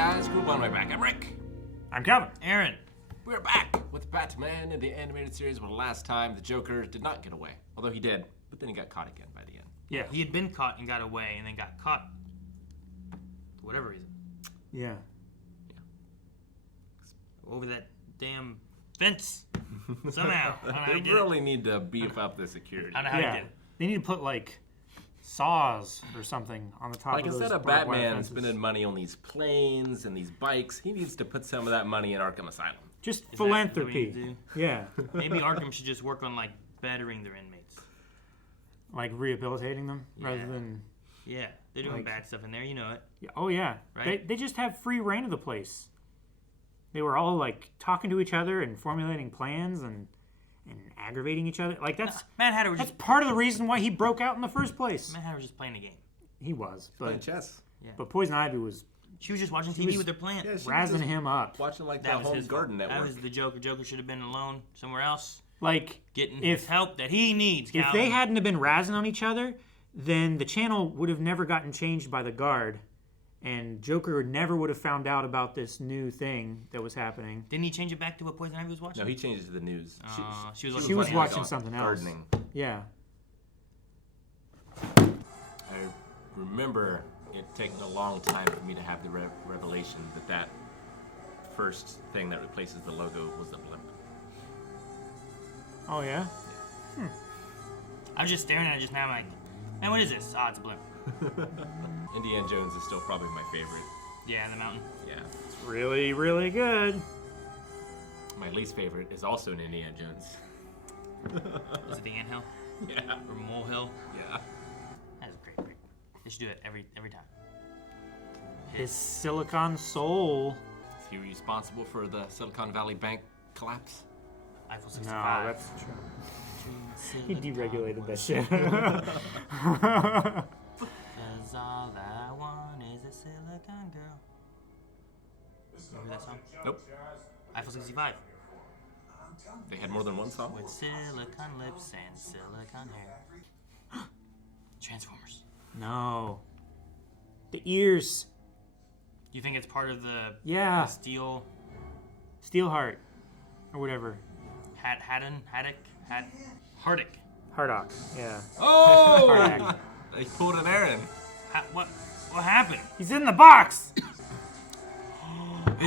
guys, Group One Way Back. I'm Rick. I'm Calvin. Aaron. We're back with Batman in the animated series, where last time the Joker did not get away. Although he did, but then he got caught again by the end. Yeah, he had been caught and got away, and then got caught for whatever reason. Yeah. Over that damn fence. Somehow. I don't know how he They did really it. need to beef up the security. I don't know how he did it. They need to put like saws or something on the top Like of those instead of barbed wire Batman fences. spending money on these planes and these bikes, he needs to put some of that money in Arkham Asylum. Just Is that what we need philanthropy. to do? Yeah. Maybe Arkham should just work on like bettering their inmates. Like rehabilitating them rather than. Yeah, they're doing Like- bad stuff in there, you know it. Yeah. Oh yeah. Right? They just have free reign of the place. They were all like talking to each other and formulating plans and aggravating each other. Like that's Mad Hatter was that's just part of the reason why he broke out in the first place. Mad Hatter was just playing the game. He was, Playing but chess. but Poison Ivy was She was just watching She TV was- with their plant. Yeah, she was razzing just him up. watching like That the was Home his Garden fault. Network. That was the Joker. Joker should have been alone somewhere else, Like getting if his help that he needs. if Calvin. they hadn't have been razzing on each other, then the channel would have never gotten changed by the guard, and Joker never would have found out about this new thing that was happening. Didn't he change it back to what Poison Ivy was watching? No, he changed it to the news. She was She was like, watching something else. Gardening. Yeah. I remember it taking a long time for me to have the revelation that first thing that replaces the logo was the blimp. Oh yeah. I was just staring at it just now. I'm like, man, what is this? Oh, it's a blimp. Indiana Jones is still probably my favorite. Yeah, in the mountain. Yeah. It's really, really good. My least favorite is also an Indiana Jones. Is it the anthill Yeah. or molehill? Yeah. That's great. They should do it every time. His Silicon Soul. Is he responsible for the Silicon Valley Bank collapse? Eiffel No, 65. that's true. He deregulated that shit. Cause all I want is a silicon girl. Remember that song? Nope. Eiffel 65. They had more than one song? With silicon lips and silicon hair. Transformers. No. The ears. You think it's part of the Yeah. steel Steelheart. Or whatever. Hardick. Hardock. Yeah. Oh! Hardak. They pulled an Aaron. What happened? He's in the box! It's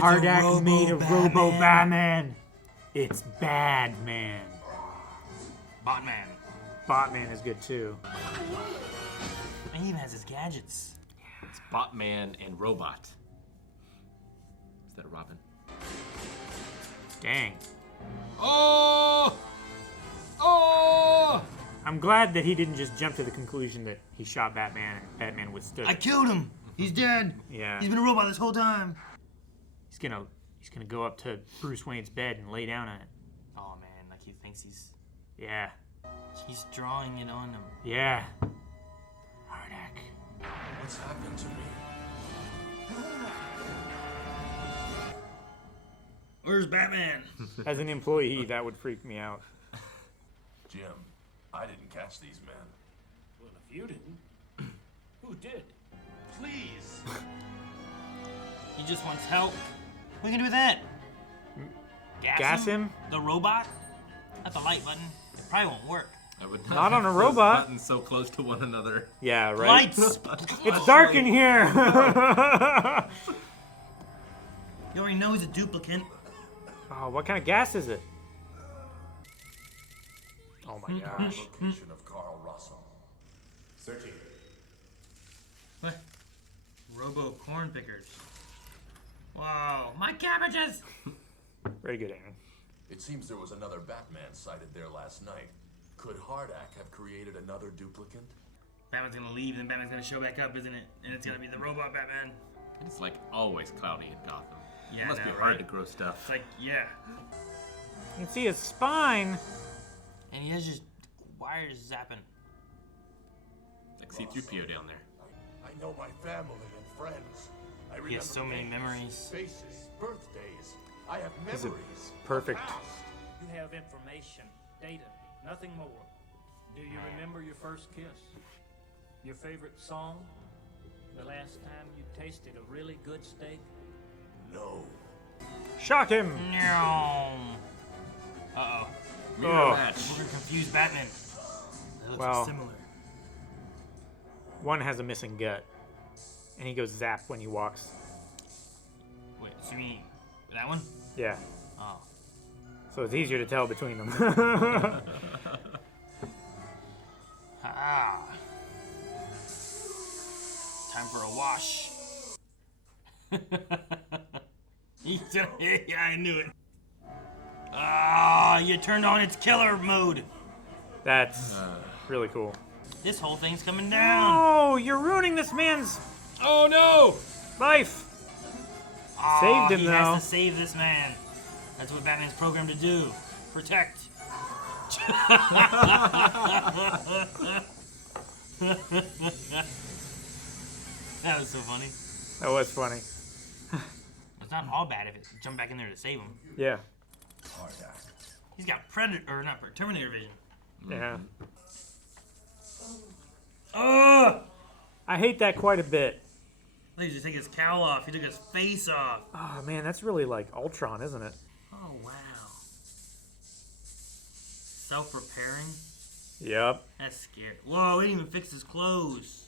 Hardak made a Robo-Batman. Robo-Batman. It's bad, man. Botman. Botman is good too. And he even has his gadgets. It's Botman and Robot. Is that a Robin? Dang. Oh! Oh! I'm glad that he didn't just jump to the conclusion that he shot Batman and Batman withstood I it. killed him. He's dead. Yeah. He's been a robot this whole time. He's gonna go up to Bruce Wayne's bed and lay down on it. Oh man, like he thinks he's Yeah. drawing it on him. Yeah. Hardak. What's happened to me? Where's Batman? As an employee, that would freak me out. Jim, I didn't catch these men. Well, if you didn't, who did? Please. He just wants help. What are you gonna do with that? Gas him? The robot? That's a light button. It probably won't work. I would Not on a have those robot. Buttons so close to one another. Yeah, right? Lights! It's dark in here! You already know he's a duplicate. Oh, what kind of gas is it? Oh my gosh. Location of Carl Russell. Searching. What? Robo corn pickers. Wow, my cabbages! Very good, Aaron. It seems there was another Batman sighted there last night. Could Hardak have created another duplicate? Batman's gonna leave, and Batman's gonna show back up, isn't it? And it's gonna be the robot Batman. It's like always cloudy in Gotham. Yeah, It must I be know, hard right? to grow stuff. It's like, yeah. You can see his spine. And he has just wires zapping. Like C-3PO down there. I know my family and friends. I remember He has so many names, memories. faces, birthdays. I have He's a memories. perfect. Past. You have information, data, nothing more. Do you remember your first kiss? Your favorite song? The last time you tasted a really good steak? No. Shock him! Uh-oh. Mirror Oh. match. We're gonna confuse Batman. They look Well. so similar. One has a missing gut. And he goes zap when he walks. Wait, so you mean that one? Yeah. Oh. So it's easier to tell between them. Ah. Time for a wash. Yeah, I knew it. Ah, you turned on its killer mode. That's really cool. This whole thing's coming down. Oh, you're ruining this man's Oh no! life. Ah, Saved him, he though. has to save this man. That's what Batman's programmed to do. Protect. That was so funny. That was funny. It's not all bad if it jumped back in there to save him. Yeah. Hardak. He's got Terminator vision. Yeah. Oh! I hate that quite a bit. He just took his cowl off. He took his face off. Oh man, that's really like Ultron, isn't it? Oh, wow. Self-repairing? Yep. That's scary. Whoa, he didn't even fix his clothes.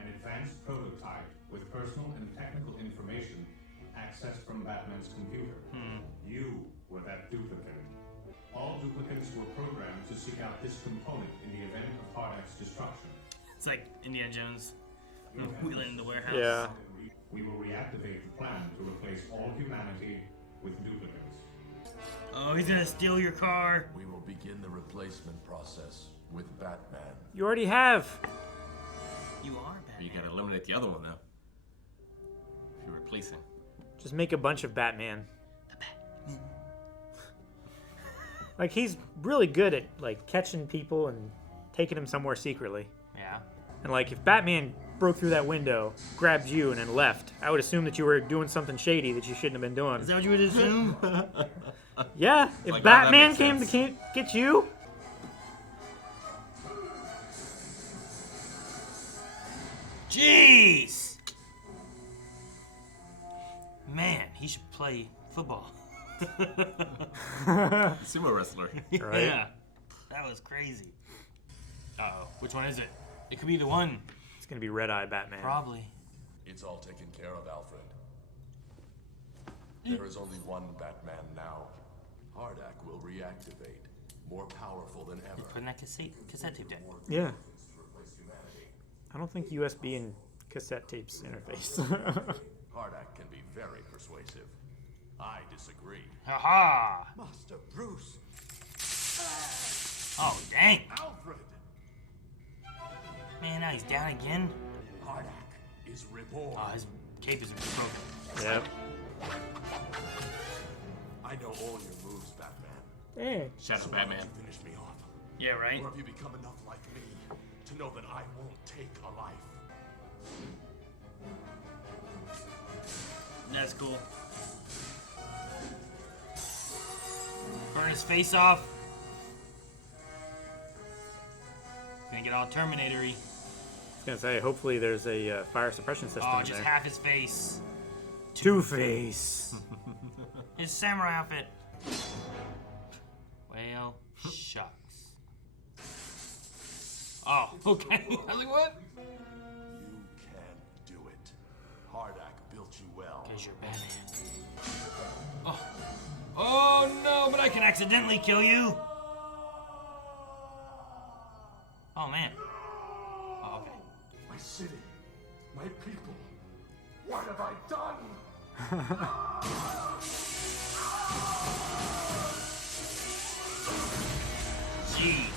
An advanced prototype with personal and technical information accessed from Batman's computer. You were that duplicate. All duplicates were programmed to seek out this component in the event of Hardak's destruction. It's like Indiana Jones wheeling in the warehouse. Yeah. We will reactivate the plan to replace all humanity with duplicates. Oh, he's gonna steal your car. We will begin the replacement process with Batman. You already have. You are You Batman. gotta eliminate the other one though. If you're replacing. Just make a bunch of Batman. Like he's really good at like catching people and taking them somewhere secretly. Yeah. And like if Batman broke through that window, grabbed you, and then left, I would assume that you were doing something shady that you shouldn't have been doing. Is that what you would assume? Yeah, if Like, Batman that came makes to get you, Jeez! Man, he should play football. Sumo wrestler. right? Yeah. That was crazy. Uh-oh. Which one is it? It could be the one. It's gonna be Red Eye Batman. Probably. It's all taken care of, Alfred. There is only one Batman now. Hardak will reactivate, more powerful than ever. Putting that cassette tape down. Yeah, To replace humanity. I don't think USB and cassette tapes interface. Hardak can be very persuasive. I disagree. Ha-ha! Master Bruce. Oh, dang. Alfred! Man, now he's down again. Hardak is reborn. Oh, his cape is broken. Yep. I know all your moves, Batman. Hey. Shadow So why don't Batman. you finish me off? Yeah, right? Or have you become enough like me to know that I won't take a life? That's cool. Burn his face off. Gonna get all Terminator-y. I was gonna say, hopefully there's a fire suppression system Oh, in just there. half his face. Two-Face. His samurai outfit. Well, shucks. Oh, okay. I was like, what? You can't do it. Hardak built you well. Because you're Batman. Oh. Oh, no, but I can accidentally kill you. Oh, man. Oh, okay. My city, my people. What have I done? Jeez.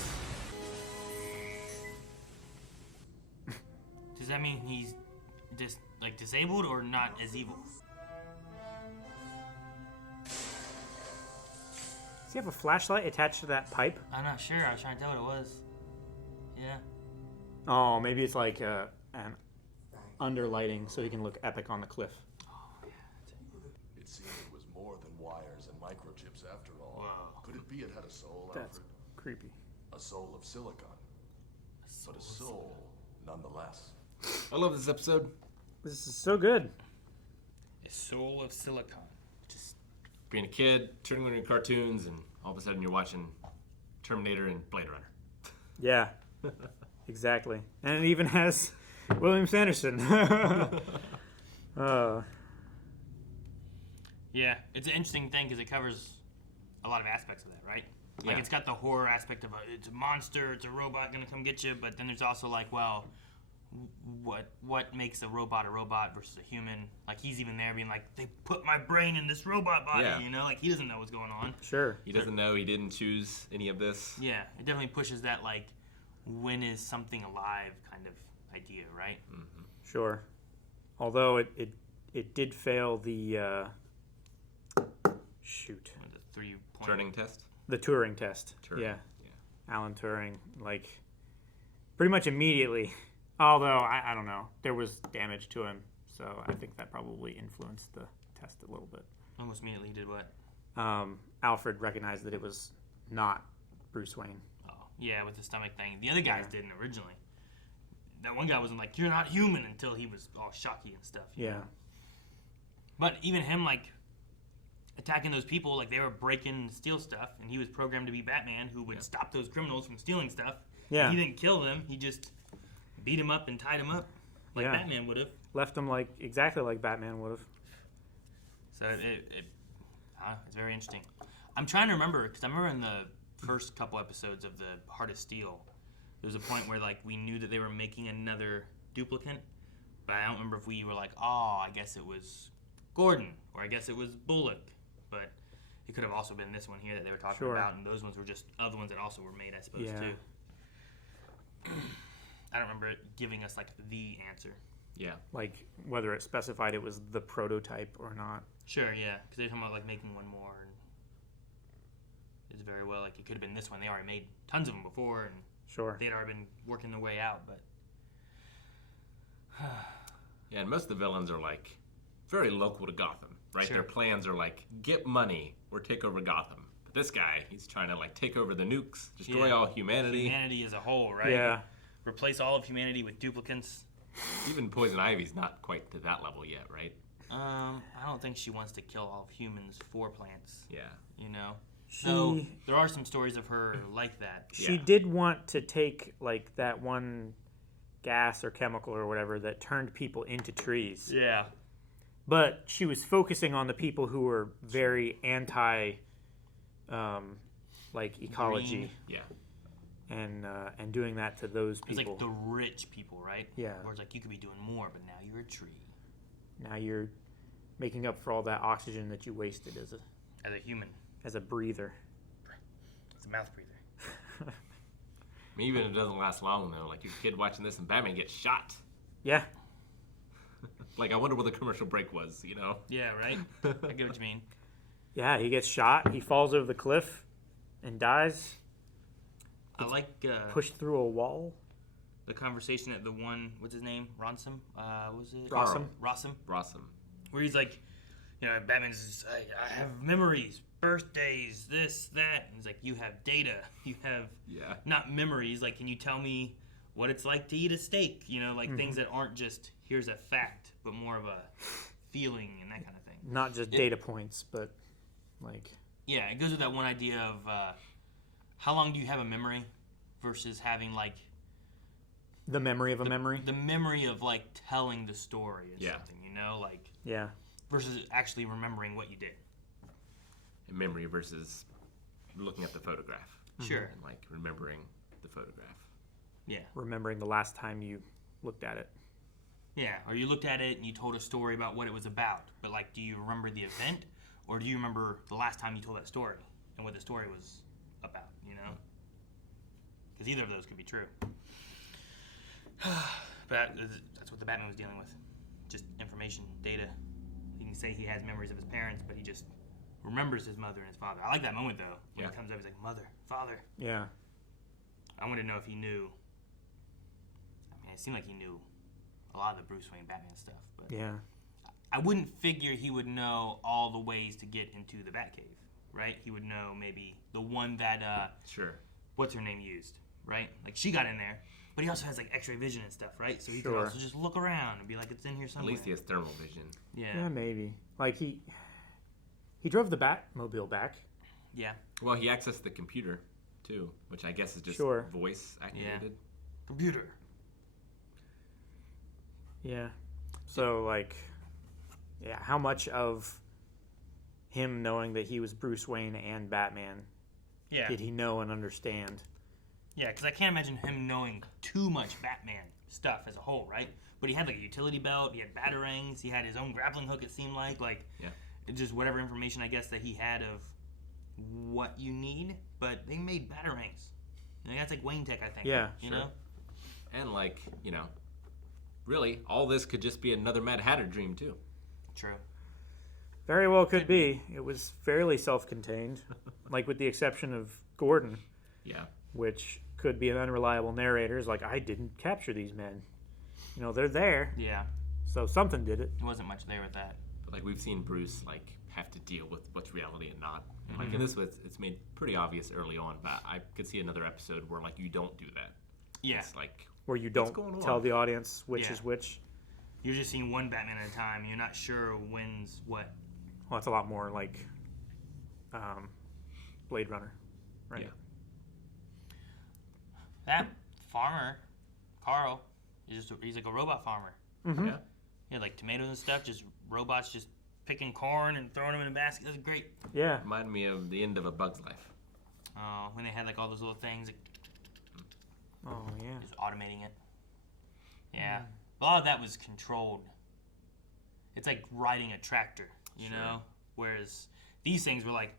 Does that mean he's just like disabled or not as evil? Does he have a flashlight attached to that pipe? I'm not sure. I was trying to tell what it was. Yeah. Oh, maybe it's like an underlighting so he can look epic on the cliff. It seemed it was more than wires and microchips after all. Wow. Could it be it had a soul, That's Alfred? creepy. A soul of silicon. But a soul, nonetheless. I love this episode. This is so good. A soul of silicon. being a kid, turning on your cartoons, and all of a sudden you're watching Terminator and Blade Runner. Yeah, exactly. And it even has William Sanderson. Yeah, it's an interesting thing because it covers a lot of aspects of that, right? Like Yeah. it's got the horror aspect of it's a monster, it's a robot gonna come get you, but then there's also like, well, what makes a robot versus a human? Like he's even there being like, they put my brain in this robot body, Yeah. you know? Like he doesn't know what's going on. Sure. He doesn't know he didn't choose any of this. Yeah, it definitely pushes that like, when is something alive kind of idea, right? Sure. Although it did fail the shoot. Or the 3-point. Turing test. The Turing test. Turing. Yeah. Alan Turing, like pretty much immediately. Although I don't know, there was damage to him, so I think that probably influenced the test a little bit. Almost immediately did what? Alfred recognized that it was not Bruce Wayne. Oh, yeah, with the stomach thing. The other guys didn't originally. That one guy wasn't like, you're not human until he was all shocky and stuff. you Yeah. know? But even him, like, attacking those people, like, they were breaking and steal stuff, and he was programmed to be Batman, who would stop those criminals from stealing stuff. Yeah. He didn't kill them. He just beat him up and tied him up like Yeah. Batman would have. Left him like exactly like Batman would have. So it's very interesting. I'm trying to remember, because I remember in the first couple episodes of the Heart of Steel, there was a point where like we knew that they were making another duplicate, but I don't remember if we were like, oh, I guess it was Gordon, or I guess it was Bullock, but it could have also been this one here that they were talking Sure. about, and those ones were just other ones that also were made, I suppose, Yeah. too. I don't remember it giving us like the answer. Yeah. Like whether it specified it was the prototype or not. Sure, yeah, because they're talking about like making one more, and it's very well like it could have been this one. They already made tons of them before, and Sure. they'd already been working their way out. But Yeah, and most of the villains are like very local to Gotham, right? Sure. Their plans are like get money or take over Gotham. But this guy, he's trying to like take over the nukes, destroy Yeah. all humanity. humanity as a whole, right? Yeah. Replace all of humanity with duplicates. Even Poison Ivy's not quite to that level yet, right? I don't think she wants to kill all of humans for plants. Yeah. You know. So She- there are some stories of her like that. She Yeah. did want to take like that one gas or chemical or whatever that turned people into trees. Yeah. But she was focusing on the people who were very anti like ecology Yeah. and doing that to those It's people. like the rich people, right? Yeah. Where it's like you could be doing more, but now you're a tree Now you're making up for all that oxygen that you wasted as a human. as a breather. It's a mouth breather. I mean, even if it doesn't last long though, like your kid watching this and Batman gets shot. Yeah. Like I wonder what the commercial break was, you know? Yeah, right? I get what you mean. Yeah, he gets shot, he falls over the cliff and dies, I like pushed through a wall. the conversation at the one, what's his name? Ransom? Was it? Rossum. Rossum. Rossum. Where he's like, you know, Batman's, I have memories, birthdays, this, that. And he's like, you have data. You have Yeah. not memories. Like, can you tell me what it's like to eat a steak? You know, like things that aren't just, here's a fact, but more of a feeling and that kind of thing. Not just data points, but like Yeah, it goes with that one idea of how long do you have a memory versus having, like, the memory of a memory. the memory of, like, telling the story or Yeah. something, you know? Like, Yeah. versus actually remembering what you did. And memory versus looking at the photograph. Sure. And like remembering the photograph. Yeah. Remembering the last time you looked at it. Yeah, or you looked at it and you told a story about what it was about, but like, do you remember the event, or do you remember the last time you told that story and what the story was about? You know, because either of those could be true. But that's what the Batman was dealing with, just information, data. He can say he has memories of his parents, but he just remembers his mother and his father. I like that moment though, when Yeah. he comes up, he's like, "Mother, father." Yeah. I want to know if he knew. I mean, it seemed like he knew a lot of the Bruce Wayne Batman stuff, but Yeah. I wouldn't figure he would know all the ways to get into the Batcave, right? He would know maybe the one that Sure. what's her name used, right? Like she got in there, but he also has like X-ray vision and stuff, right? So he could Sure. also just look around and be like, it's in here At somewhere. least he has thermal vision. Yeah, maybe. Like he He drove the Batmobile back. Yeah. Well, he accessed the computer too, which I guess is just Sure. voice activated. Computer. Yeah. So, like, yeah, how much of him knowing that he was Bruce Wayne and Batman Yeah. did he know and understand? Yeah, because I can't imagine him knowing too much Batman stuff as a whole, right? But he had like a utility belt, he had batarangs, he had his own grappling hook. It seemed like Yeah. just whatever information I guess that he had of what you need. But they made batarangs. And that's like Wayne Tech, I think. Yeah, you sure. know. And like, really, all this could just be another Mad Hatter dream too. True. Very well could be. It was fairly self-contained, like with the exception of Gordon, Yeah. which could be an unreliable narrator. Is like, I didn't capture these men. They're there, Yeah. so something did it. There wasn't much there with that. But like we've seen Bruce like have to deal with what's reality and not. Like in this, it's made pretty obvious early on, but I could see another episode where like you don't do that. Yeah. It's like Where you What's don't going tell on? the audience which Yeah. is which. You're just seeing one Batman at a time. You're not sure when's what. Well, it's a lot more like Blade Runner, right? Yeah. That farmer, Carl, he's like a robot farmer. Mm-hmm. Yeah. Yeah, like tomatoes and stuff, just robots just picking corn and throwing them in a basket. That was great. Yeah. Remind me of the end of A Bug's Life. When they had like all those little things, like, Oh, yeah. just automating it. Yeah. A lot of that was controlled. It's like riding a tractor, you know? Whereas these things were like,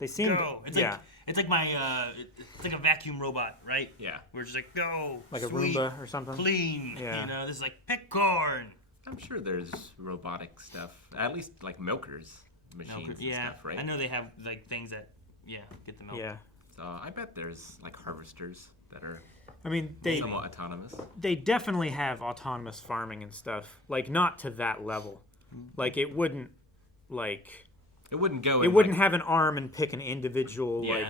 They seemed, go. It's yeah, like it's like my it's like a vacuum robot, right? Yeah. We're just like, go. like a sweep, Roomba or something. clean. Yeah. This is like pick corn. I'm sure there's robotic stuff. At least like milkers machines and Yeah. stuff, right? I know they have like things that get the milk. Yeah. So I bet there's like harvesters that are I mean, they somewhat autonomous. they definitely have autonomous farming and stuff. Like, not to that level. Like, it wouldn't, like, It wouldn't go. it in, wouldn't like, have an arm and pick an individual, Yeah. like,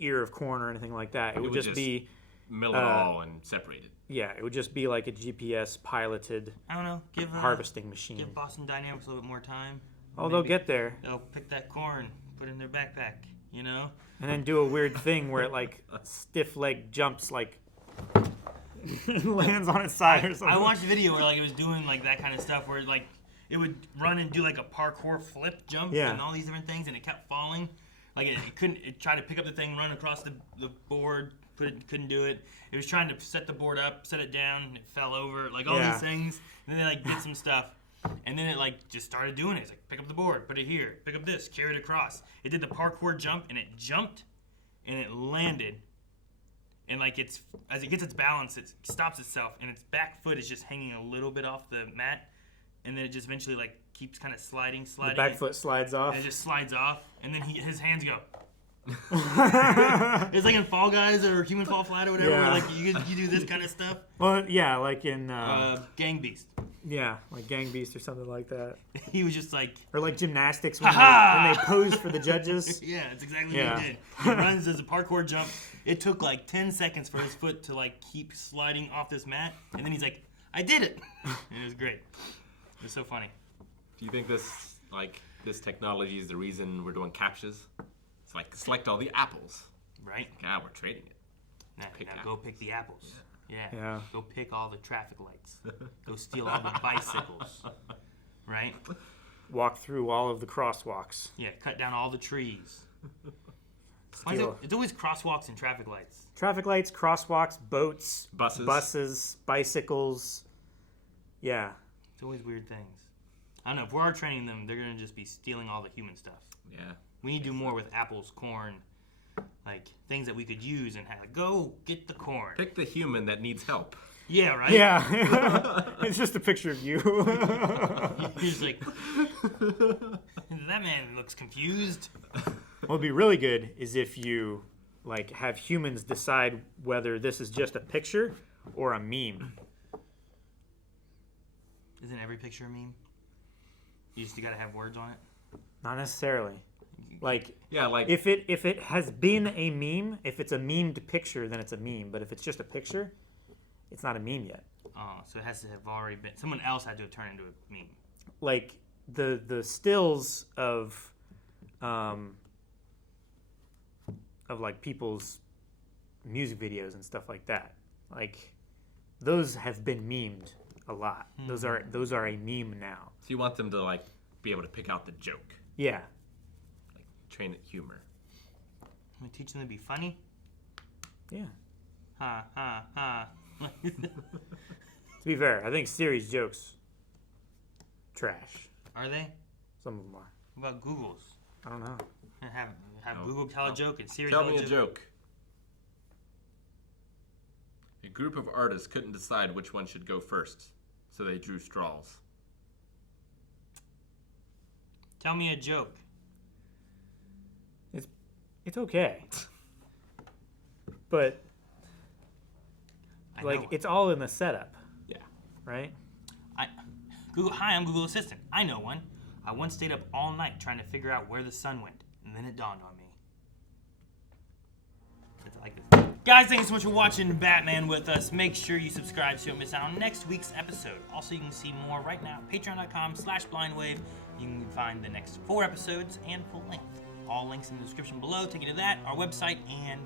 ear of corn or anything like that. It would just be, mill it all and separate it. yeah, it would just be like a GPS piloted I don't know. Give harvesting machine. Give Boston Dynamics a little bit more time. Oh, they'll Maybe get there. They'll pick that corn, put it in their backpack. And then do a weird thing where it, like, stiff leg jumps, like, lands on its side or something. I watched a video where like it was doing like that kind of stuff where like it would run and do like a parkour flip jump Yeah. and all these different things and it kept falling. Like it couldn't. It tried to pick up the thing, run across the board, couldn't do it. It was trying to set the board up, set it down, and it fell over. Like all Yeah. these things. And then they like did some stuff. And then it like just started doing it. It's like pick up the board, put it here, pick up this, carry it across. It did the parkour jump and it jumped and it landed. And like as it gets its balance, it stops itself and its back foot is just hanging a little bit off the mat. And then it just eventually like keeps kind of sliding. The back foot slides off. And it just slides off. And then his hands go. It's like in Fall Guys or Human Fall Flat or whatever, Yeah. where like you do this kind of stuff. Well, yeah, like in, Gang Beast. yeah, like Gang Beast or something like that. He was just like, Or like gymnastics when they pose for the judges. yeah, it's exactly Yeah. what he did. He runs as a parkour jump. It took like 10 seconds for his foot to like keep sliding off this mat, and then he's like, "I did it!" And it was great. It was so funny. Do you think this technology is the reason we're doing captchas? It's like select all the apples. Right? Now we're trading it. Now, Pick now apples. go pick the apples. Yeah. Yeah. Go pick all the traffic lights. Go steal all the bicycles. Right? Walk through all of the crosswalks. Yeah. Cut down all the trees. Why is Steal. it's always crosswalks and traffic lights. Traffic lights, crosswalks, boats, Buses. bicycles. Yeah. It's always weird things. I don't know. If we are training them, they're gonna just be stealing all the human stuff. Yeah. We need to do more with apples, corn, like things that we could use and have. Go get the corn. Pick the human that needs help. Yeah, right? Yeah. It's just a picture of you. He's like, that man looks confused. What would be really good is if you like have humans decide whether this is just a picture or a meme. Isn't every picture a meme? You just gotta have words on it. Not necessarily. Like Yeah, like if it has been a meme, if it's a memed picture, then it's a meme. But if it's just a picture, it's not a meme yet. Oh, so it has to have already been. Someone else had to have turned into a meme. Like the stills of of like people's music videos and stuff like that. Like those have been memed a lot. Those are a meme now. So you want them to like be able to pick out the joke, Yeah. like train at humor. We teach them to be funny. Yeah. Ha ha ha. To be fair, I think Siri's jokes trash. Are they? Some of them are. What about Google's? I don't know. Have Google tell a joke and Siri Tell tell me a joke. A group of artists couldn't decide which one should go first, so they drew straws. Tell me a joke. It's okay. But I know like one. it's all in the setup, Yeah. right? Hi, I'm Google Assistant. I know one. I once stayed up all night trying to figure out where the sun went, and then it dawned on me. It's like this. Guys, thanks so much for watching Batman with us. Make sure you subscribe so you don't miss out on next week's episode. Also, you can see more right now at patreon.com/blindwave. You can find the next 4 episodes and full length. All links in the description below. Take you to that, our website, and